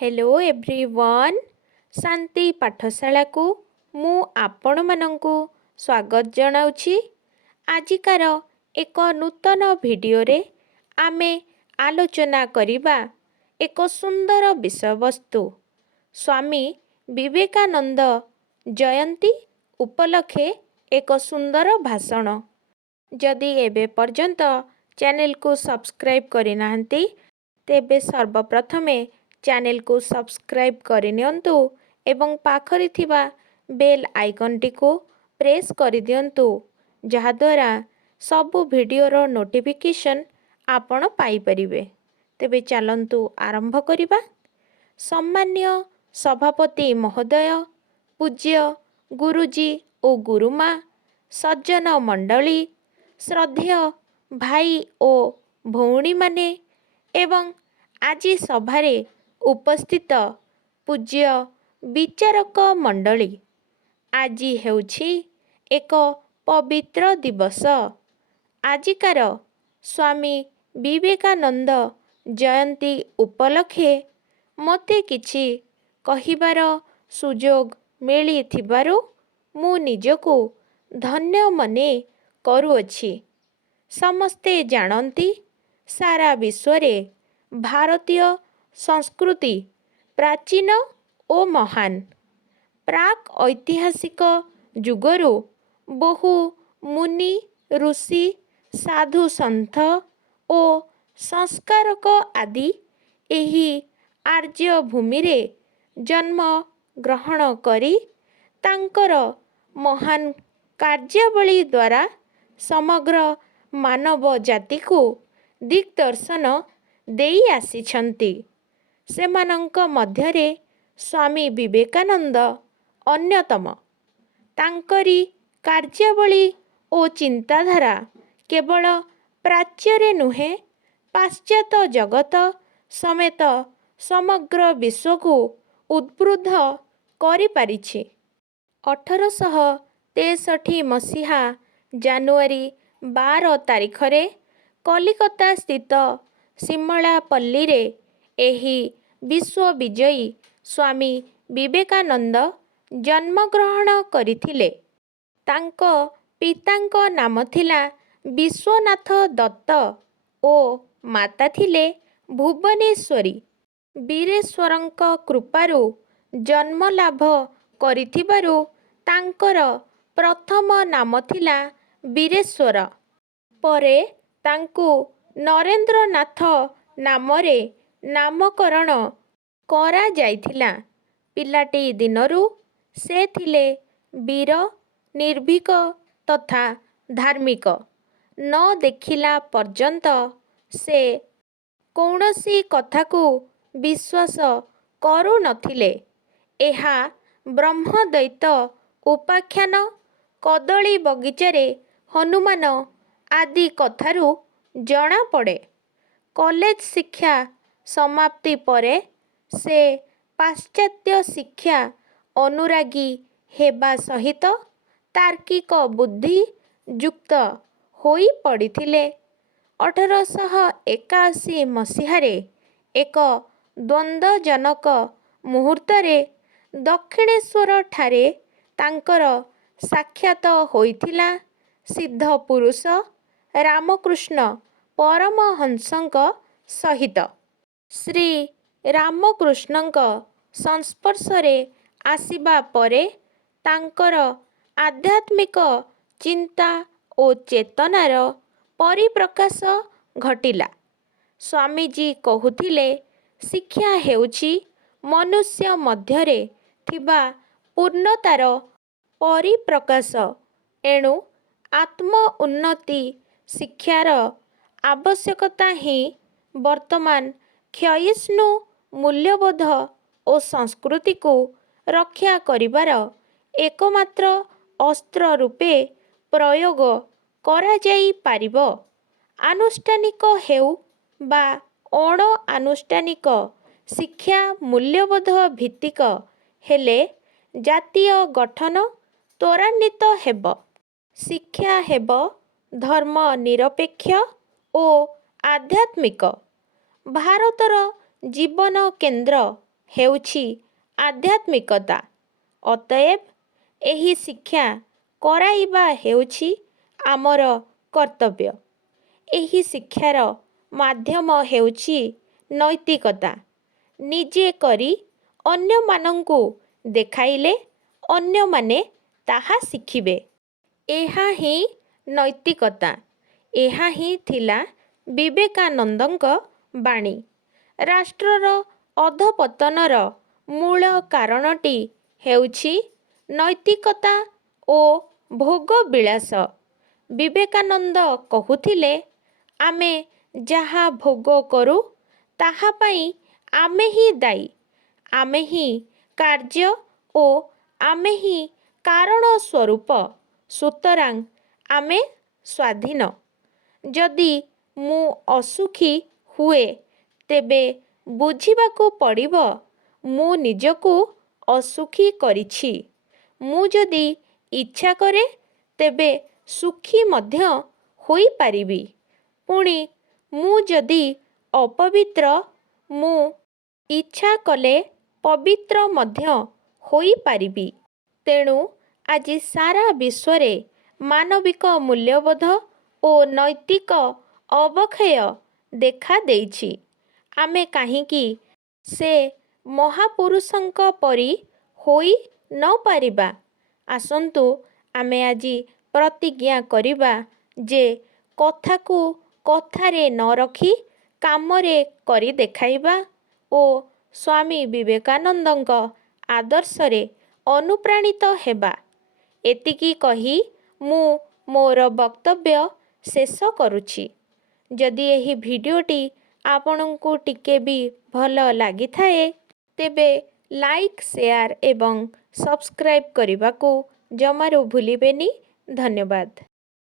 Hello everyone शांति पाठशाला को मु आपण मानंकु स्वागत जनाउछि। आजिकार एक नूतन वीडियो रे आमे आलोचना करिबा एक सुंदर विषय वस्तु स्वामी विवेकानंद जयंती उपलक्षे एक सुंदर भाषण। जदि एबे पर्यंत चैनल को सब्सक्राइब करिनाहंती तेबे सर्वप्रथमे चैनल को सब्सक्राइब करनियंतु एवं पाखरे थिबा बेल आइकन टी को प्रेस करि दियंतु जहा द्वारा सबु वीडियोर नोटिफिकेशन आपण पाई परिबे। तेबे चलंतु आरंभ करिबा। सम्मान्य सभापति महोदय, पूज्य गुरुजी ओ गुरुमा, सज्जन मंडली, श्रद्धेय भाई ओ भौणी माने एवं आजी सभारे उपस्थित पूज्य विचारक मंडली, आजी हेउछि एक पवित्र दिवस। आजिकार स्वामी विवेकानंद जयंती उपलक्षे मते किछि कहिबार सुजोग मिली थिबारु मु निजको धन्य मने करूअछि। समस्ते जानती सारा विश्वरे भारतीय संस्कृति प्राचीन ओ महान। प्राक ऐतिहासिक जुगरु बहु मुनि ऋषि साधु सन्थ ओ संस्कारक आदि एही आर्य भूमि रे जन्म ग्रहण करी तांकर महान कार्यावली द्वारा समग्र मानव जाति को दिग्दर्शन देई आसिछन्ति। सेमानंक मध्यरे स्वामी विवेकानंद अन्यतम। तांकरी कार्यावली ओ चिंताधारा केवल प्राच्ୟରେ नुहे पाश्चात्य जगत समेत समग्र विश्व को उद्बुद्ध करि पारिछि। 1863 मसीहा जानुआरी 12 तारिखरे कलिकता स्थित सिमलापल्ली रे एही विश्व विजयी स्वामी विवेकानंद जन्मग्रहण करिथिले। तांक पितांक नाम थिला विश्वनाथ दत्त ओ माता थिले भुवनेश्वरी। वीरेश्वरंक कृपारु जन्म लाभ करिथिबारु तांकर प्रथम नाम थिला वीरेश्वर। परे तांकु नरेंद्रनाथ नामरे नामकरण करा जाइथिला। पिलाटी दिनरु से थिले वीर, निर्भीक तथा धार्मिक। न देखिला पर्यंत से कौनसी कथा को विश्वास करू नथिले। एहा ब्रह्मदैत उपाख्यान, कदली बगीचारे हनुमान आदि कथारू जଣା पड़े। कॉलेज शिक्षा समाप्ति परे से पाश्चात्य शिक्षा अनुरागी हेबा सहित तार्किक बुद्धि युक्त होई पड़िथिले। 1881 मसीहारे एक द्वंद्वजनक मुहूर्तरे दक्षिणेश्वर ठारे तांकर साक्षात होइथिला सिद्ध पुरुष रामकृष्ण परमहंसंक सहित। श्री रामकृष्णंक संस्पर्शरे आसिबा परे तांकर आध्यात्मिक चिंता ओ चेतनार परिप्रकाश घटिला। स्वामीजी कहुथिले शिक्षा हेउछि मनुष्य मध्यरे थिबा पूर्णतार परिप्रकाश। एणु आत्म उन्नति शिक्षार आवश्यकता ही वर्तमान क्षयिष्णु मूल्यबोध ओ संस्कृति को रक्षा करिबार एकमात्र अस्त्र रूपे प्रयोग करा जाई पारिबो। आनुष्ठानिक हेउ बा अण आनुष्ठानिक शिक्षा मूल्यबोध भित्तिक हेले जातीय गठन त्वरान्वित हेब। शिक्षा हेब धर्म निरपेक्ष ओ आध्यात्मिक। भारतर जीवन केंद्र ହେଉଛି ଆଧ୍ୟାତ୍ମିକତା। ଅତଏବ ଏହି ଶିକ୍ଷା କରାଇବା ହେଉଛି ଆମର କର୍ତ୍ତବ୍ୟ। ଏହି ଶିକ୍ଷାର ମାଧ୍ୟମ ହେଉଛି ନୈତିକତା। ନିଜେ କରି ଅନ୍ୟମାନଙ୍କୁ ଦେଖାଇଲେ ଅନ୍ୟମାନେ ତାହା ଶିଖିବେ। ଏହା ହିଁ ନୈତିକତା। ଏହା ହିଁ ଥିଲା ବିବେକାନନ୍ଦଙ୍କ ବାଣୀ। ରାଷ୍ଟ୍ରର ଅଧପତନର ମୂଳ କାରଣଟି ହେଉଛି ନୈତିକତା ଓ ଭୋଗବିଳାସ। ବିବେକାନନ୍ଦ କହୁଥିଲେ, ଆମେ ଯାହା ଭୋଗ କରୁ ତାହା ପାଇଁ ଆମେ ହିଁ ଦାୟୀ। ଆମେ ହିଁ କାର୍ଯ୍ୟ ଓ ଆମେ ହିଁ କାରଣ ସ୍ୱରୂପ। ସୁତରାଂ ଆମେ ସ୍ୱାଧୀନ। ଯଦି ମୁଁ ଅସୁଖୀ ହୁଏ ତେବେ ବୁଝିବାକୁ ପଡ଼ିବ ମୁଁ ନିଜକୁ ଅସୁଖୀ କରିଛି। ମୁଁ ଯଦି ଇଚ୍ଛା କରେ ତେବେ ସୁଖୀ ମଧ୍ୟ ହୋଇପାରିବି। ପୁଣି ମୁଁ ଯଦି ଅପବିତ୍ର ମୁଁ ଇଚ୍ଛା କଲେ ପବିତ୍ର ମଧ୍ୟ ହୋଇପାରିବି। ତେଣୁ ଆଜି ସାରା ବିଶ୍ୱରେ ମାନବିକ ମୂଲ୍ୟବୋଧ ଓ ନୈତିକ ଅବକ୍ଷୟ ଦେଖାଦେଇଛି। ଆମେ କାହିଁକି ସେ ମହାପୁରୁଷଙ୍କ ପରି ହୋଇ ନ ପାରିବା? ଆସନ୍ତୁ ଆମେ ଆଜି ପ୍ରତିଜ୍ଞା କରିବା ଯେ କଥାକୁ କଥାରେ ନ ରଖି କାମରେ କରି ଦେଖାଇବା ଓ ସ୍ୱାମୀ ବିବେକାନନ୍ଦଙ୍କ ଆଦର୍ଶରେ ଅନୁପ୍ରାଣିତ ହେବା। ଏତିକି କହି ମୁଁ ମୋର ବକ୍ତବ୍ୟ ଶେଷ କରୁଛି। ଯଦି ଏହି ଭିଡ଼ିଓଟି ଆପଣଙ୍କୁ ଟିକେ ବି ଭଲ ଲାଗିଥାଏ ତେବେ ଲାଇକ୍, ସେୟାର ଏବଂ ସବସ୍କ୍ରାଇବ୍ କରିବାକୁ ଜମାରୁ ଭୁଲିବେନି। ଧନ୍ୟବାଦ।